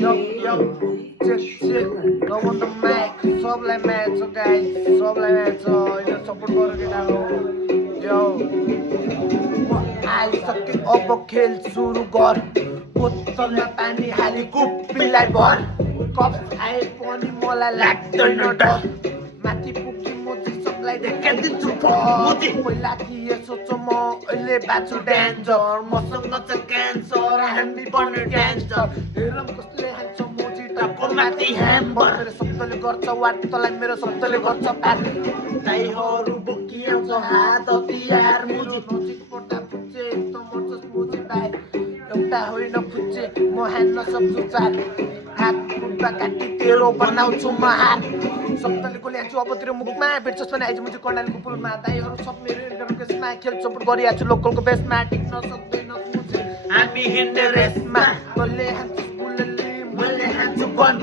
Yo, check. Go on the mic. सबलाई match छ guys, सबलाई म्याच छ। हैन सपोर्ट गरेर केटा हो। यो म आइसके अब खेल सुरु गर। बोतलमा पानी हाली कुप्पीलाई भर। कप आए पनि मलाई लाग्दैन डर। माथि पुगी मोजी सबलाई देखाइदिन्छु मोजी। पहिला थिए सोचो म अहिले बाछु डेन्जर। मसँग छ क्यान्सर, हामी पर्ने क्यान्सर। हेरौँ कसले हान्छ मोजी टाको माथि ह्याम्बर। मेरो शब्दले गर्छ वाट तँलाई मेरो शब्दले गर्छ पार। दाइहरू बोकिआउँछ हात हतियार। मेरो नजिक पर्दा फुच्चे त मर्छस् मोजी भाइ। एउटा होइन फुच्चे म हान्न सक्छु चार। हात खुट्टा काटी तेरो बनाउँछु म हात। शब्दले गोल्यान्छु अब तेरो मुखमा भेट्छस् भने आइज मुझे कर्णालीको पुलमा। दाइहरू सब मेरो इन्टरकेसमा खेल सपोर्ट गरिरहेको छु लोकलको बेसमा। टिक्न सक्दैनस् मुझे हामी हिँड्ने रेसमा। तैँले हान्छस् बुलेली मैले हान्छु गन।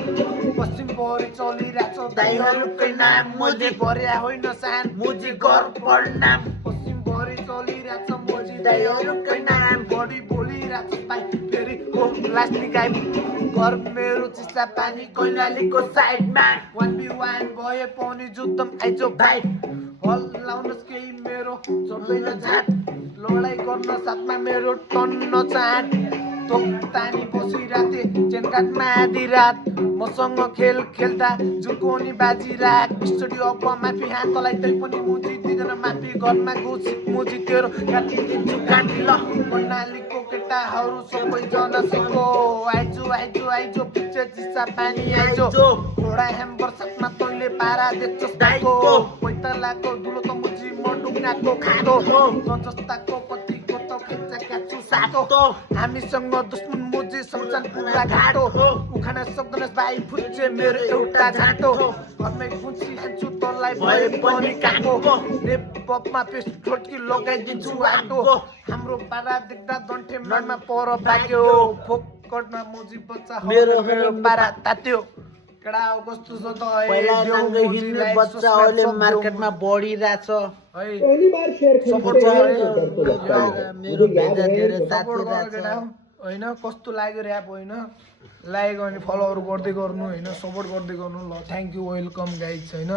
पश्चिम भरि चलिरहेछ दाइहरूकै नाम मोजी। भर्या होइन सान मोजी गर प्रणाम। पश्चिम भरि चलिरहेछ मोजी दाइहरूकै नाम। बढी बोलिरहेछ भाइ फेरि हो लास्ट निकाय। घर मेरो चिसा पानी कैलालीको साइडमा। 1v1 भए पनि जुद्धम आइज भाइ। हल्लाउनुहोस् केही मेरो चल्दैन झाट। लडाइँ गर्न साथमा मेरो टन्न चाट। तोक्तानी बसिराथे चेनकाटमा आधी रात। मसँग खेल खेल्दा जुकोनी बाजी राख। स्टुडियो अब माफी हान तँलाई तै पनि मुजी दिँदैन माफी। घरमा घुसी मुजी तेरो काटिदिन्छु काटी ल। कर्णालीको केटाहरू सबैजना सिको। आइजो पिच्छे चिसा पानी आइजो। घोडा ह्याम्बर साथमा तैँले पारा देख्छस् दाइको। पैतालाको धुलो त मुजी म डुङ्गाको खाँदो। जस्ताको पतिको त खेच्चा क्याच्छु सातो। हामीसँग दुश्मन मुजी सम्झान पुरा घाटो। उखान सक्दैनस् भाइ फुच्चे मेरो एउटा झाटो। घरमै खुसी हान्छु तँलाई भए पनि काको। नेपमा पेस्टोटकी लगाइदिन्छु आटो। हाम्रो पारा देख्दा डन्ठे मनमा पर बाग्यो। फोकटमा मुजी बच्चा मेरो पारा तात्यो। केडा कस्तो छ त पहिला नाङ्गै हिँड्ने बच्चा अहिले मार्केटमा बढिरहेछ। सपोर्ट मेरो भेजा धेरै तातिरहेछ। होइन कस्तो लाग्यो ऱ्याप होइन लागेको भने फलोहरू गर्दै गर्नु होइन सपोर्ट गर्दै गर्नु ल। थ्याङ्क यू वेलकम गाइज होइन।